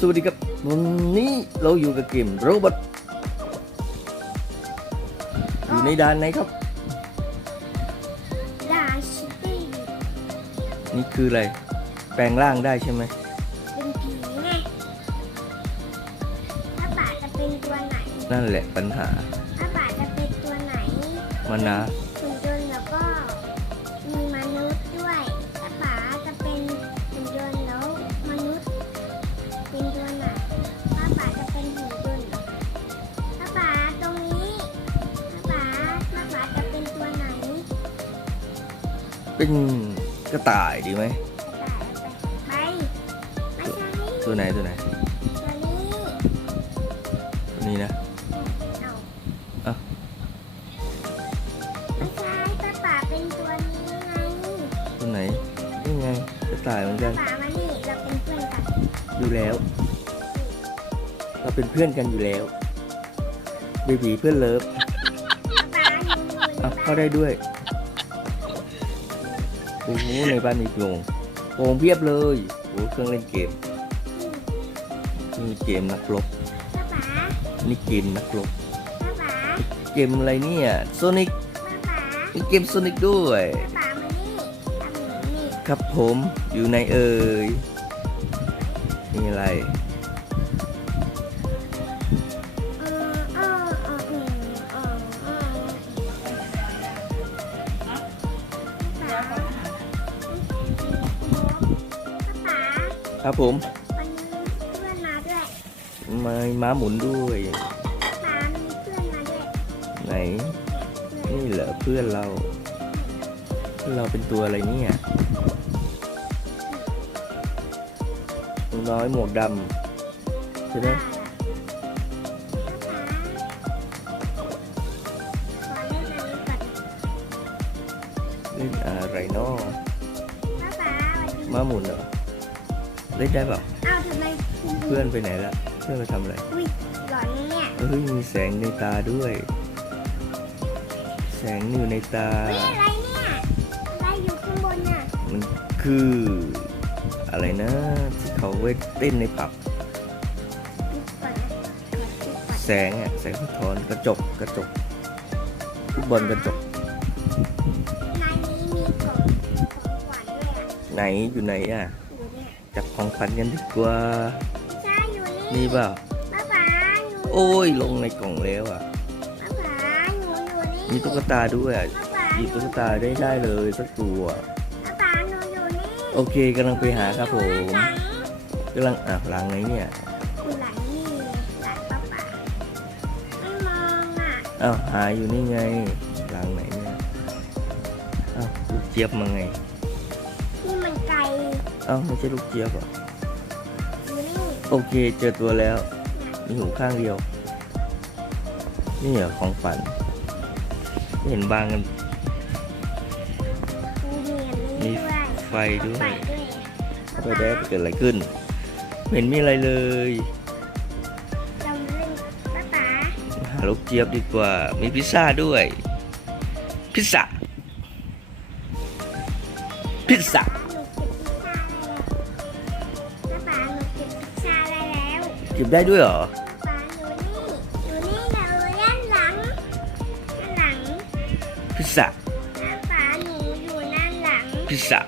สวัสดีครับ วันนี้เราอยู่กับเกมโรบอทอยู่ในด่านไหนครับดาชิตี้นี่คืออะไร แปลงร่างได้ใช่ไหมเป็นผีไงถ้าป่าจะเป็นตัวไหน นั่นแหละปัญหา ถ้าป่าจะเป็นตัวไหนมานะ เป็นกระต่ายดีไหมป่าไปไปไม่ใช่ตัวไหนตัวไหนตัวนี้ตัวนี้นะเอาอะไม่ใช่ป้าป่าเป็นตัวนี้ไงตัวไหนนี่ไงกระต่ายเหมือนกันป่ามานี่เราเป็นเพื่อนกันอยู่แล้ว เราเป็นเพื่อนกันอยู่แล้วเบบีเพื่อนเลิฟป้าอยู่อะเข้าได้ด้วย โอ้โหในบ้านมีโรงโรงเพียบเลยโอ้เครื่องเล่นเกมนี่เกมนักรบนี่เกมนักรบเกมอะไรเนี่ยโซนิกมีเกมโซนิกด้วยครับผมอยู่ในเอ่ยนี่อะไร ครับผมวันนี้เพื่อนมาด้วยมาม้าหมุนด้วยป้ามีเพื่อนมาด้วยไหน นี่เหรอเพื่อนเรา เพื่อนเราเป็นตัวอะไรเนี่ยหนูน้อยหมวกดำใช่ไหมเล่นอะไรเนาะม้าหมุนเหรอ เล่นได้เปล่าเพื่อนไปไหนละเพื่อนไปทำอะไรอุ้ยหลอนเนี่ยเฮ้ยมีแสงในตาด้วย แสงอยู่ในตา อุ้ยอะไรเนี่ยอะไรอยู่ข้างบนน่ะมันคือ อะไรนะที่เขาไว้เต้นในผับ ปิดก่อนนะขอปิดก่อนแสงอะแสงสะท้อนกระจกกระจกฟุตบอลกระจกในนี้มีกล่องของขวัญด้วยอะไหนอยู่ไหนอะอยู่เนี่ย จับของขวัญกันดีกว่า ใช่อยู่นี่นี่เปล่าป้าป๋าอยู่โอ้ยลงในกล่องแล้วอะป้าป๋าหนูอยู่นี่มีตุ๊กตาด้วยอะป้าป๋าหยิบตุ๊กตาได้ได้เลยสักตัว ป้าป๋าหนูอยู่นี่โอเคกำลังไปหาครับผมหลังกำลังอะหลังไหนเนี่ยอยู่หลังนี่หลังป้าป๋าไม่มองอะอ้าวหาอยู่นี่ไงหลังไหนเนี่ยอ้าวลูกเจี๊ยบมาไงที่มันไกล อ้าวไม่ใช่ลูกเจี๊ยบเหรออยู่นี่โอเคเจอตัวแล้ว มีหูข้างเดียว นี่เหรอของฝันไม่เห็นบางกันมีเหรียญมีนี้ด้วยไฟด้วยไปด้วยเข้าไปได้เกิดอะไรขึ้นไม่เห็นมีอะไรเลยเราเล่นป้าป๋าหาลูกเจี๊ยบดีกว่า มีพิซซ่าด้วย พิซซ่าพิซซ่า เก็บพิซซ่าได้แล้วเก็บได้ด้วยเหรอป้าป๋าอยู่นี่อยู่นี่เลยด้านหลังด้านหลังพิซซ่าป้าป๋าหนูอยู่ด้านหลังพิซซ่า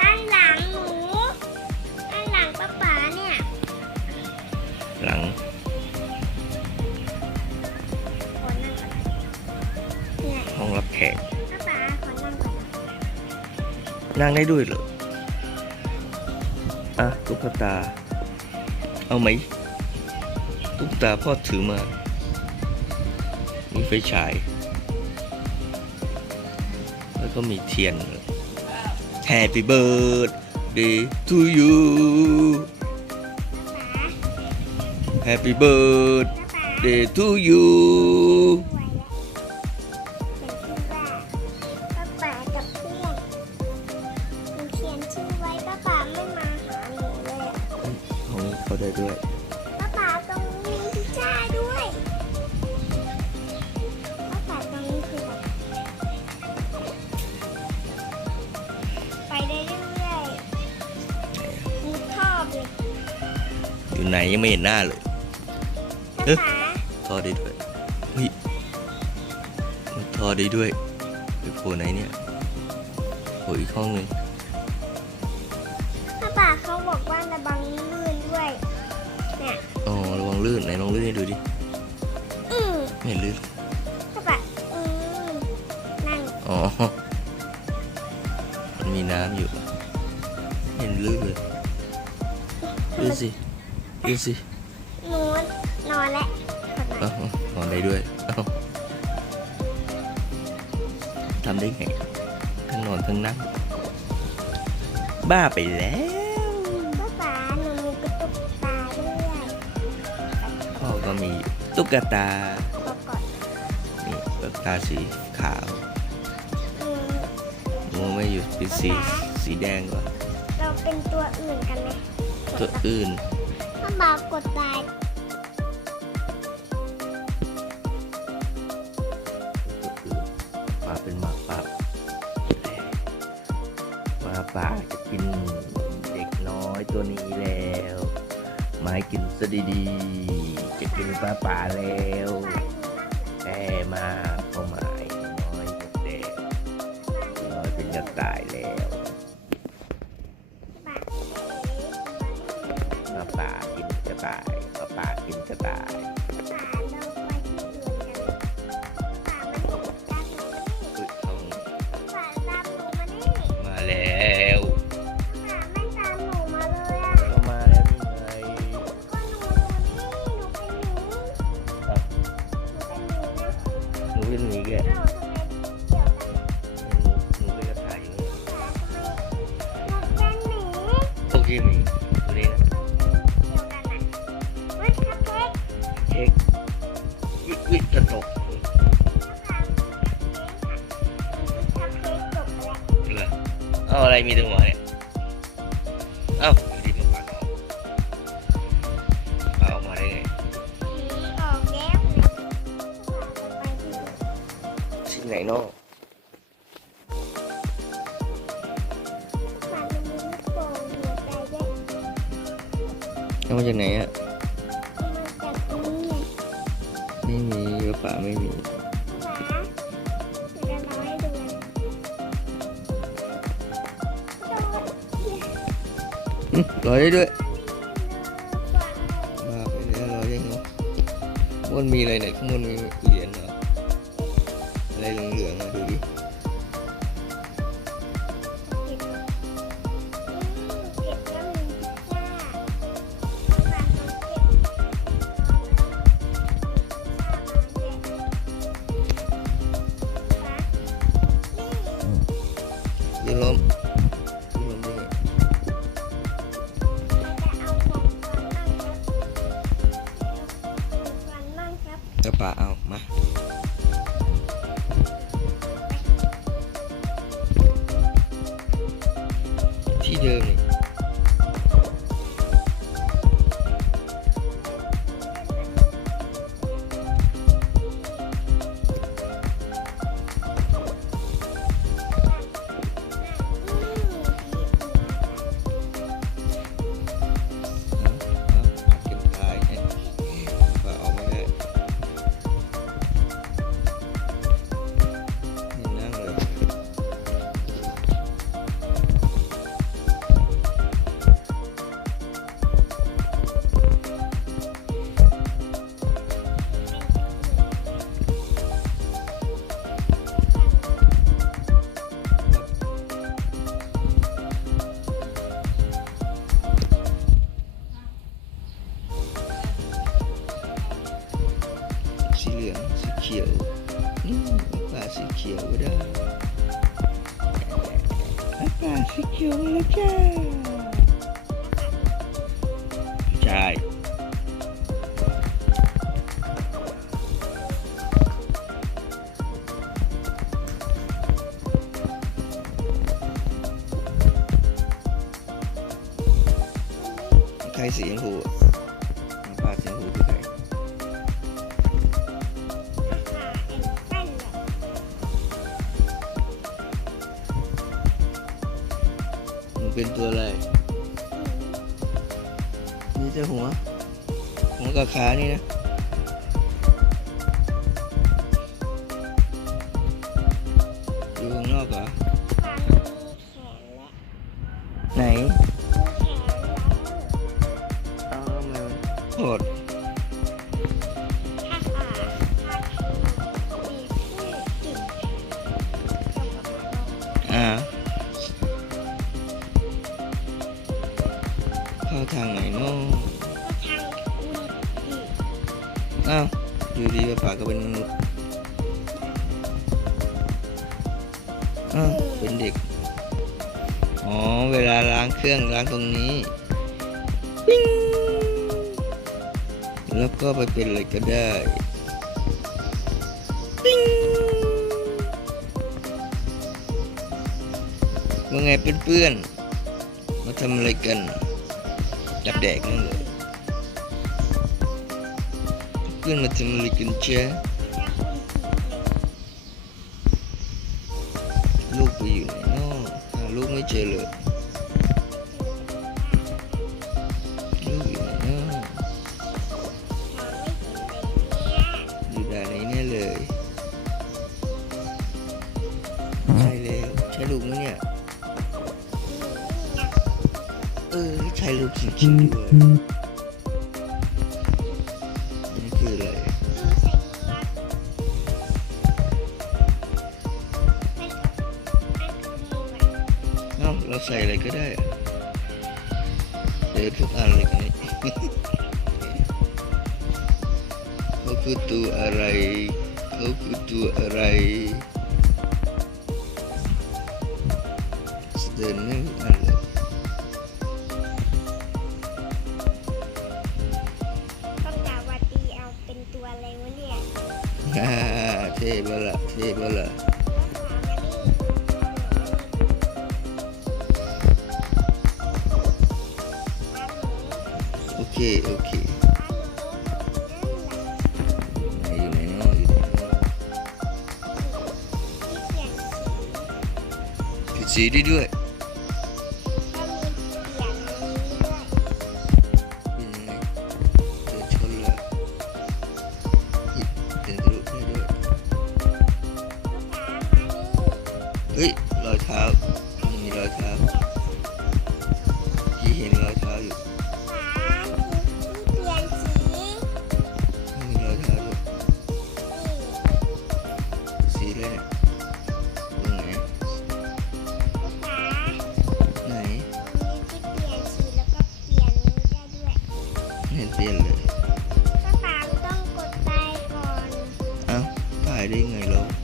ด้านหลังหนูด้านหลังป้าป๋าเนี่ยหลังขอนั่งก่อนเนี่ยห้องรับแขกป้าป๋าขอนั่งก่อนนั่งได้ด้วยเหรออะตุ๊กตาเอาไหม ตุ๊กตาพ่อถือมา มีไฟฉาย แล้วก็มีเทียน Happy birthday to you ป้าป๋า Happy birthday ป้าป๋า to you อยๆมีท่อเลยอยู่ไหนยังไม่เห็นหน้าเลยเอ๊ะทอได้ด้วยเฮ้ยมันทอได้ด้วยไปโผล่ไหนเนี่ยโผล่อีกห้องหนึ่งป้าป๋าเขาบอกว่าระบังลื่นด้วยเนี่ยอ๋อระวังลื่นไหนลองลื่นให้ดูดิอืมไม่เห็นลื่นป้าป๋าอืมนั่งอ๋อมันมีน้ำอยู่ไม่เห็นลื่นเลยลื่นสิ ลื่นสิหนูนอนแล้วขอหน่อยเอ้านอนได้ด้วยเอ้าทำได้ไงทั้งนอนทั้งนั่งบ้าไปแล้ว ป้าป๋าหนูมีกระตุกตาด้วยพ่อก็มีตุ๊กตาปรากฏนี่ตุ๊กตาสีขาวอืมมัวไม่อยู่เป็นสีสีแดงกว่าเราเป็นตัวอื่นกันไหมตัวอื่น ป้าป๋ากดตายตัวอื่นมาเป็นหมาป่าหมาป่าจะกินเด็กน้อยตัวนี้แล้วไมาให้กินซะดีๆจะกินปลาป่าแล้วแม่มา กินจะตายหมาปากินจะตาย อะไรมีตัวเนี่ย เอ้าอยู่ดีมาปาดออาออกมาได้ไงชิ้นไหนเนาะเอามาจากไหนอะไม่มีกระป๋าไม่มี อืมรอได้ด้วยมาไปแล้วรอยังไงข้างบนมีอะไรเนี่ยข้างบนมีเหรียญเหรออะไรเหลืองๆดูดิ ใคร อยู่ดีป้าป๋าก็เป็นมนุษย์เป็นเด็ก อ๋อ เวลาล้างเครื่องล้างตรงนี้ ปิ้ง แล้วก็ไปเป็นอะไรก็ได้ ปิ้งว่าไงเพื่อนๆมาทำอะไรกัน จับแดกนั่นเลย เพื่อนมาทำอะไเอ้าเราใส่อะไรก็ได้อะเดี๋ โอเคโอเคไหนอยู่ไหนเนาะอยู่ไหนเนาะผิดสีด้วยเดินชนเลยเดินทะลุได้ด้วยเฮ้ยรอยเท้า ตายไ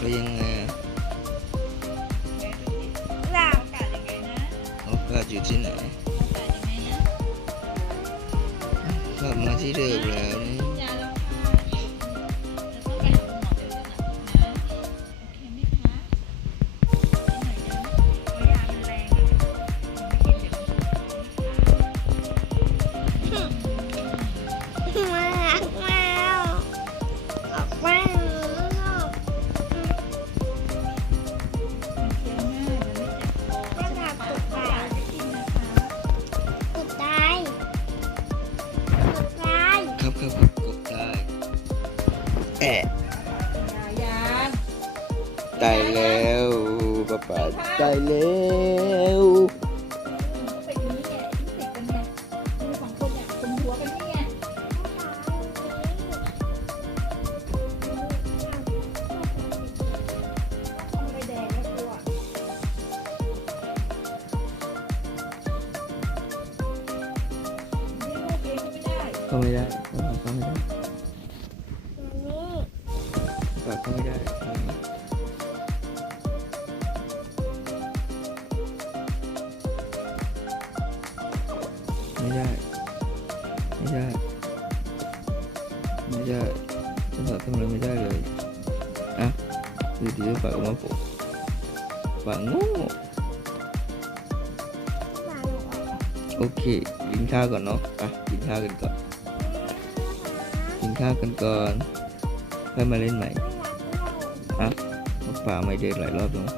ก็ยั ตายแล้วเข้าไม่ได้เข้าไม่ได้นี่ ได้เลยอะดีดีปากมาปุ๊บฝากงูโอเคกินข้าวก่อนเนาะไปกินข้าวกันก่อน กินข้าวกันก่อนค่อยมาเล่นใหม่อะป่าไม่เดินหลายรอบแล้ว